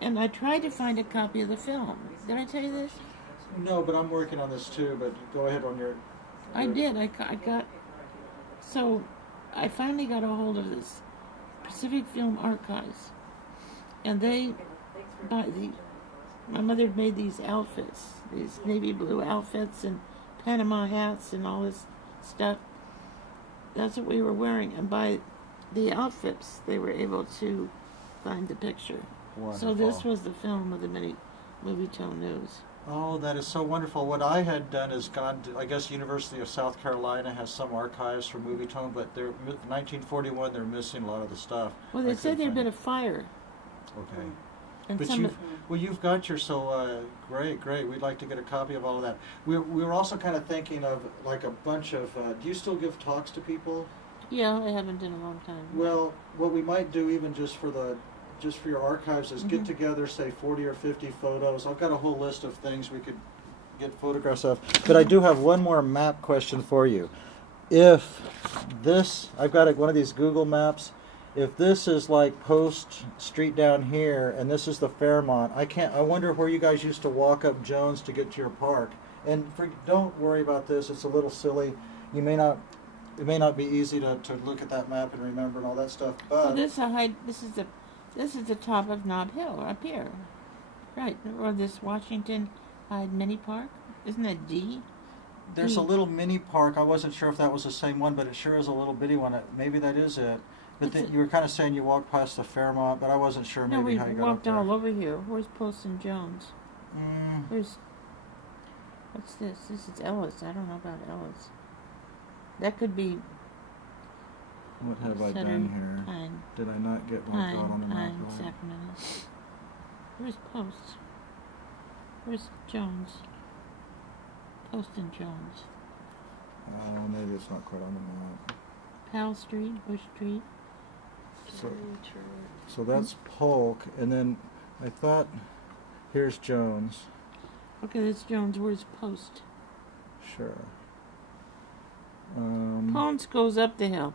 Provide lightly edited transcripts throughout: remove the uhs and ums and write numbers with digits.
And I tried to find a copy of the film. Did I tell you this? No, but I'm working on this too. But go ahead on your. I did. I got. So, I finally got a hold of this Pacific Film Archives, and they, my mother had made these outfits, these navy blue outfits and Panama hats and all this stuff. That's what we were wearing, and by the outfits, they were able to find the picture. Wonderful. So this was the film of the Movie Tone News. Oh, that is so wonderful. What I had done is gone to, I guess, University of South Carolina has some archives for Movie Tone, but they're 1941. They're missing a lot of the stuff. Well, they said there'd been a fire. Okay. And But you've got your, so great. We'd like to get a copy of all of that. We were also kind of thinking of like a bunch of. Do you still give talks to people? Yeah, I haven't in a long time. Well, what we might do, even just for your archives, is get together, say 40 or 50 photos. I've got a whole list of things we could get photographs of. But I do have one more map question for you. If this, I've got one of these Google maps. If this is like Post Street down here, and this is the Fairmont, I wonder where you guys used to walk up Jones to get to your park. And don't worry about this, it's a little silly. It may not be easy to look at that map and remember and all that stuff, but... Well, this is the top of Nob Hill, up here. Right, or this Washington Hyde Mini Park. Isn't that D? There's a little mini park. I wasn't sure if that was the same one, but it sure is a little bitty one. Maybe that is it. But you were kind of saying you walked past the Fairmont, but I wasn't sure No, maybe we how you got walked up there. all over here. Where's Post and Jones? There's... What's this? This is Ellis. I don't know about Ellis. That could be... What have I Southern done here? Pine. Did I not get marked out on the map? Pine, Sacramento. Where's Post? Where's Jones? Post and Jones. Maybe it's not quite on the map. Powell Street, Bush Street. So that's Polk, and then I thought, here's Jones. Okay, that's Jones. Where's Post? Sure. Post goes up the hill.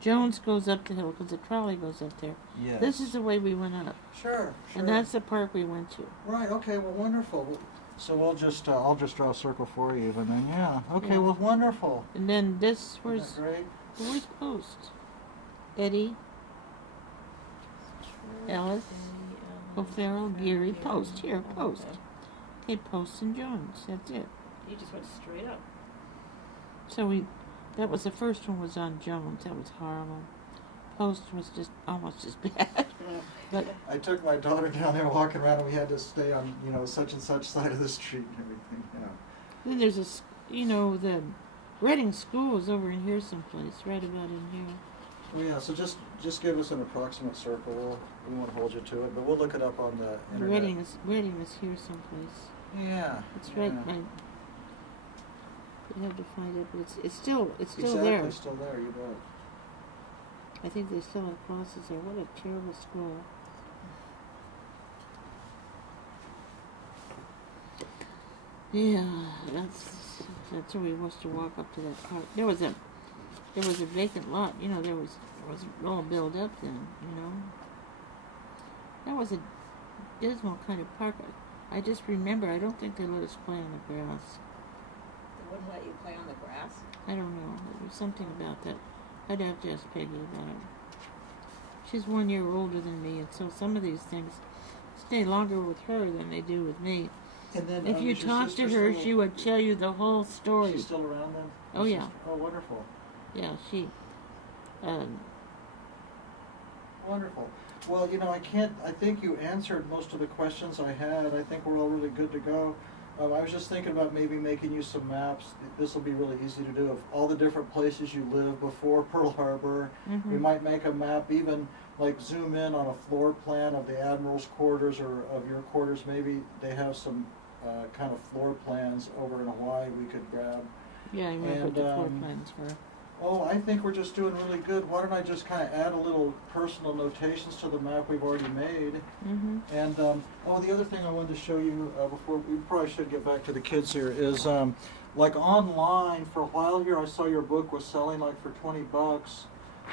Jones goes up the hill because the trolley goes up there. Yes. This is the way we went up. Sure. And that's the park we went to. Right, okay, well, wonderful. So I'll just draw a circle for you, and then, yeah. Okay, Yeah. well, wonderful. And then this, Isn't that great? where's Post? Eddie, Ellis, O'Farrell, Geary, Post. Here, Post. Okay, Post and Jones. That's it. You just went straight up. So that was the first one was on Jones. That was horrible. Post was just almost as bad. But I took my daughter down there walking around, and we had to stay on, such and such side of the street and everything, then there's the Reading School is over in here someplace, right about in here. Well, yeah, so just give us an approximate circle. We won't hold you to it, but we'll look it up on the internet. Reading is here someplace. Yeah. It's right. You have to find it, but it's still Exactly, there. still there, you bet. I think they still have classes there. What a terrible school. Yeah, that's where we used to walk up to that park. There was a vacant lot. There was all built up then. That was a dismal kind of park. I just remember. I don't think they let us play on the grass. They wouldn't let you play on the grass? I don't know. There was something about that. I'd have to ask Peggy about it. She's 1 year older than me, and so some of these things stay longer with her than they do with me. And then, if you talked to her, she would tell you the whole story. She's still around then? Oh, yeah. Oh, wonderful. Yeah, she... Wonderful. Well, I think you answered most of the questions I had. I think we're all really good to go. I was just thinking about maybe making you some maps. This will be really easy to do of all the different places you lived before Pearl Harbor. Mm-hmm. We might make a map, even like zoom in on a floor plan of the Admiral's quarters or of your quarters. Maybe they have some kind of floor plans over in Hawaii we could grab. Yeah, I remember what the floor plans were. Oh, I think we're just doing really good. Why don't I just kind of add a little personal notations to the map we've already made? Mm-hmm. And, the other thing I wanted to show you before, we probably should get back to the kids here, is like online, for a while here, I saw your book was selling like for $20,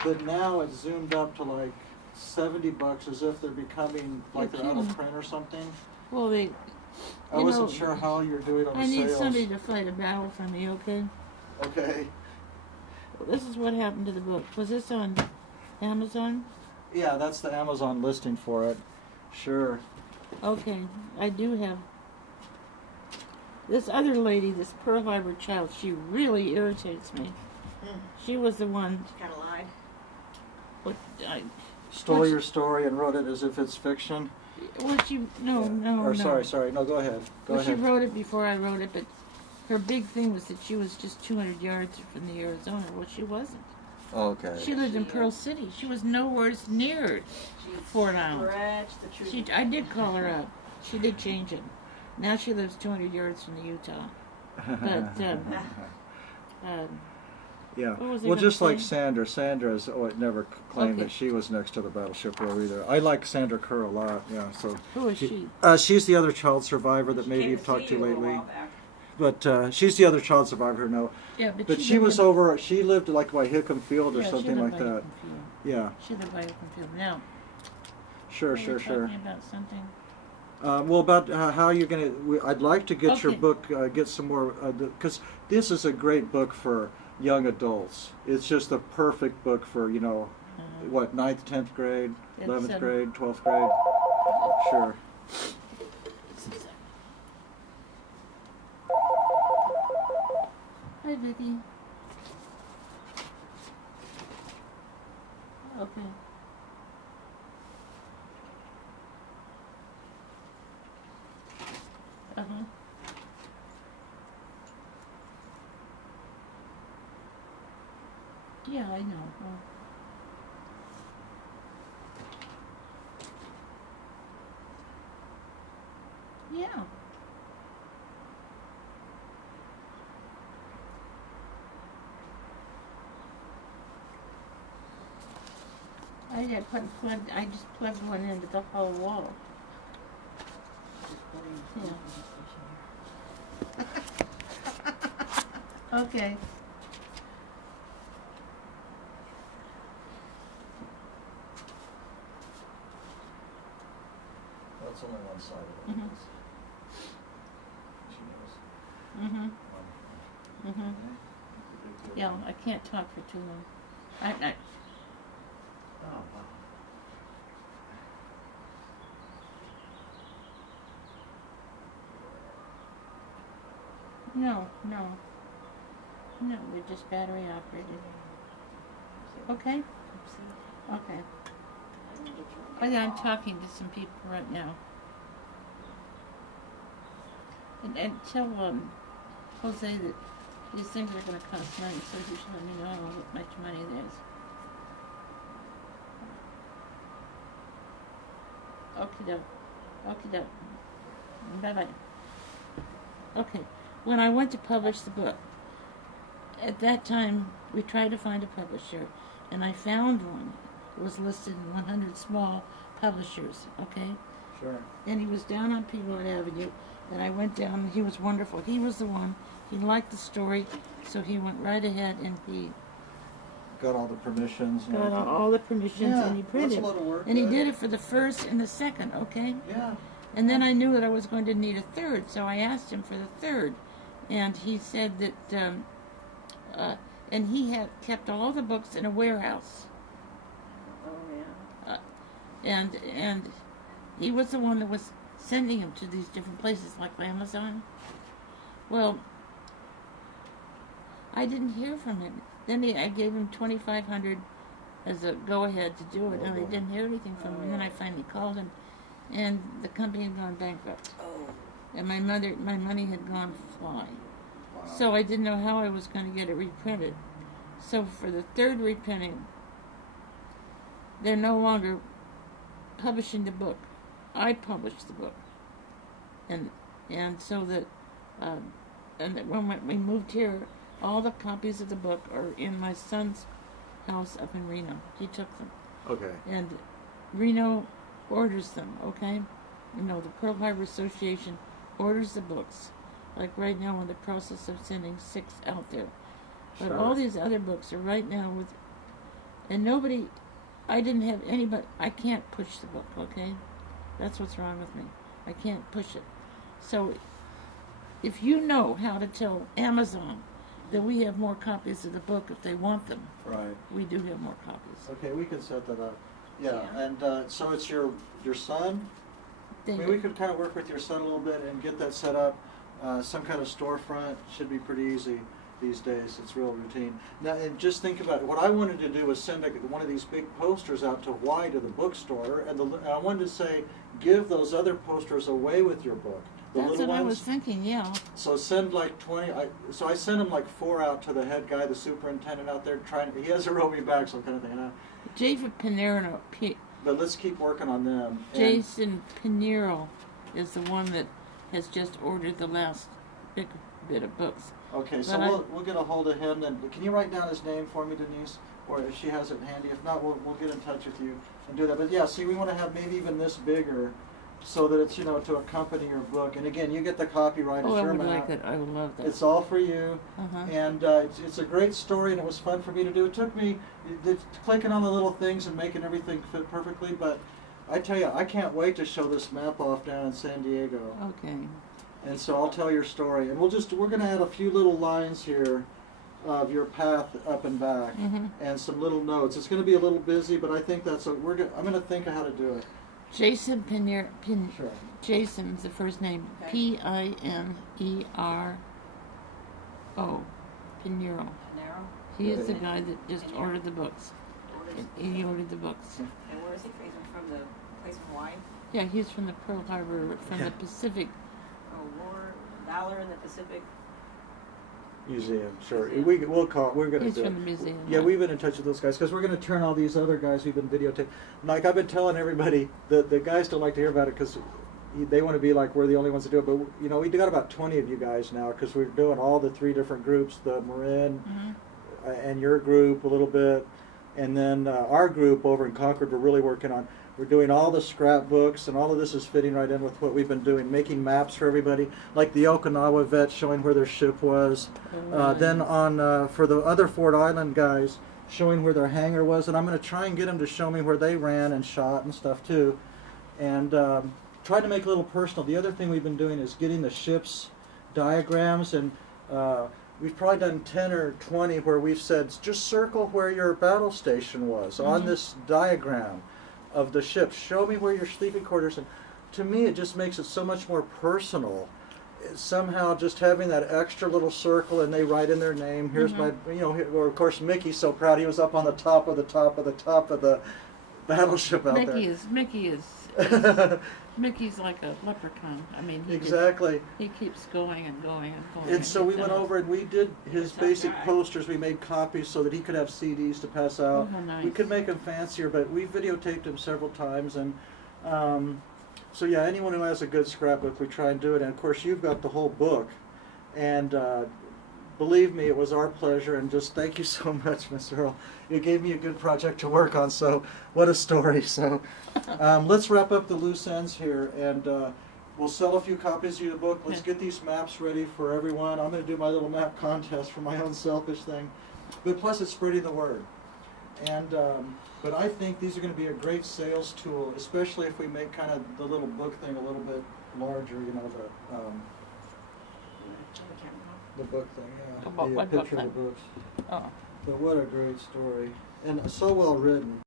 but now it's zoomed up to like $70 as if they're becoming like You're they're out of kidding. print or something. Well, they. I You wasn't know, sure how you're doing on the I need sales. somebody to fight a battle for me, okay? Okay. Well, this is what happened to the book. Was this on Amazon? Yeah, that's the Amazon listing for it. Sure. Okay, I do have. This other lady, this Pearl Harbor child, she really irritates me. She was the one. She kind of lied. What I. Stole What's- your story and wrote it as if it's fiction. What she? No, Yeah. no, Or no. sorry. No, go ahead. Go Well, ahead. she wrote it before I wrote it, but her big thing was that she was just 200 yards from the Arizona. Well, she wasn't. Okay. She lived in Pearl City. She was nowhere near She Fort Island. stretched the truth. I did call her up. She did change it. Now she lives 200 yards from the Utah. But yeah. what was I Well, gonna just like say? Sandra. Sandra's never claimed Okay. that she was next to the battleship row either. I like Sandra Kerr a lot. Yeah. So. Who is she? She's the other child survivor that She maybe came you've talked see to you a lately. while back. But she's the other child survivor now. Yeah, But she lived was in- over. She lived like by Hickam Field or yeah, she something lived like by that. Oakenfield. Yeah. She lived by Oakenfield. Now, Sure. we were talking about something. Well, about how you're gonna. I'd like to get your Okay. book, get some more, because this is a great book for young adults. It's just the perfect book for what 9th, 10th grade, It's, 11th grade, 12th grade. Sure. Hi, Vicky. Okay. Uh-huh. Yeah, I know. Well, yeah. I just plugged one into the whole wall. Yeah. Okay. That's only one side of Mhm. Mhm. Mhm. Yeah, I can't talk for too long. I Oh, wow. no. No, we're just battery operated. Okay? Okay. Oh yeah, I'm talking to some people right now. And tell Jose that these things are gonna cost money, so you should let me know how much money there is. Okie doke. Bye bye. Okay. When I went to publish the book, at that time we tried to find a publisher, and I found one. It was listed in 100 small publishers, okay? Sure. And he was down on Piedmont Avenue, and I went down, and he was wonderful. He was the one. He liked the story, so he went right ahead and he Got all the permissions. And got everything. all the permissions, Yeah, and he that's printed. a lot of work, And he but- did it for the first and the second, okay? Yeah. And then I knew that I was going to need a third, so I asked him for the third. And he said that, and he had kept all the books in a warehouse. Oh, yeah. And he was the one that was sending them to these different places like Amazon. Well, I didn't hear from him. Then I gave him $2,500 as a go-ahead to do it, and I didn't hear anything from him. And then I finally called him, and the company had gone bankrupt, Oh. and my money had gone fly. Wow. So I didn't know how I was going to get it reprinted. So for the third reprinting, they're no longer publishing the book. I published the book, and so that and that when we moved here, all the copies of the book are in my son's house up in Reno. He took them, Okay. and Reno orders them. Okay, you know the Pearl Harbor Association orders the books. Like right now, we're in the process of sending 6 out there. But Sure. all these other books are right now with, and nobody, I didn't have anybody. I can't push the book. Okay, that's what's wrong with me. I can't push it. So, if you know how to tell Amazon that we have more copies of the book if they want them, Right. we do have more copies. Okay, we can set that up. Yeah, Yeah. and so it's your son? I mean, we could kind of work with your son a little bit and get that set up. Some kind of storefront should be pretty easy these days. It's real routine. Now, and just think about it. What I wanted to do was send one of these big posters out to to the bookstore, and I wanted to say, give those other posters away with your book. The That's little what I ones. was thinking. Yeah. So send like 20. So I sent him like 4 out to the head guy, the superintendent out there. He has to row me back, so kind of thing. Jason Pinero, But let's keep working on them. And- Jason Pinero is the one that has just ordered the last big bit of books. Okay, so we'll get a hold of him then. Can you write down his name for me, Denise? Or if she has it handy. If not, we'll get in touch with you and do that. But yeah, see, we want to have maybe even this bigger, so that it's to accompany your book. And again, you get the copyright. Oh, It's I your would map. like it. I would love that. It's all for you. Uh-huh. And it's a great story, and it was fun for me to do. It took me clicking on the little things and making everything fit perfectly. But I tell you, I can't wait to show this map off down in San Diego. Okay. And so I'll tell your story, and we're going to add a few little lines here of your path up and back, Mhm. and some little notes. It's going to be a little busy, but I think I'm going to think of how to do it. Jason Pinero. Sure. Jason's the first name. Okay. Pinero. Pinero. Narrow. He is the Okay. guy that just Pinero. ordered the books. He ordered the books. And where is he? He's from the place in Hawaii? Yeah, he's from the Pearl Harbor, from Yeah. the Pacific. Oh, Valor in the Pacific. Museum, sure. Museum. We're going to He's do from it. the museum. Yeah, we've been in touch with those guys because we're going to turn all these other guys we've been videotaping. Like I've been telling everybody, the guys don't like to hear about it because they want to be like we're the only ones that do it. But we got about 20 of you guys now because we're doing all the 3 different groups: the Marin Mhm. and your group a little bit, and then our group over in Concord. We're really working on. We're doing all the scrapbooks, and all of this is fitting right in with what we've been doing, making maps for everybody, like the Okinawa vets showing where their ship was. Then on for the other Ford Island guys, showing where their hangar was, and I'm going to try and get them to show me where they ran and shot and stuff too, and try to make it a little personal. The other thing we've been doing is getting the ship's diagrams, and we've probably done 10 or 20 where we've said just circle where your battle station was on this diagram of the ship. Show me where your sleeping quarters, and to me it just makes it so much more personal. Somehow just having that extra little circle, and they write in their name. Here's my, or of course Mickey's so proud he was up on the top of the battleship out Mickey is Mickey's like a leprechaun. I mean, there. Exactly. He keeps going and going and going. And so we went over and we did his Tough basic guy. posters. We made copies so that he could have CDs to pass out. Oh, nice. We could make them fancier, but we videotaped him several times. And so yeah, anyone who has a good scrapbook, we try and do it. And of course, you've got the whole book. And believe me, it was our pleasure. And just thank you so much, Miss Earle. You gave me a good project to work on. So what a story. So let's wrap up the loose ends here. And we'll sell a few copies of your book. Let's get these maps ready for everyone. I'm going to do my little map contest for my own selfish thing. But plus, it's spreading the word. And but I think these are going to be a great sales tool, especially if we make kind of the little book thing a little bit larger. The book thing. Yeah. What The book picture of thing? the books. Oh. But what a great story, and so well written.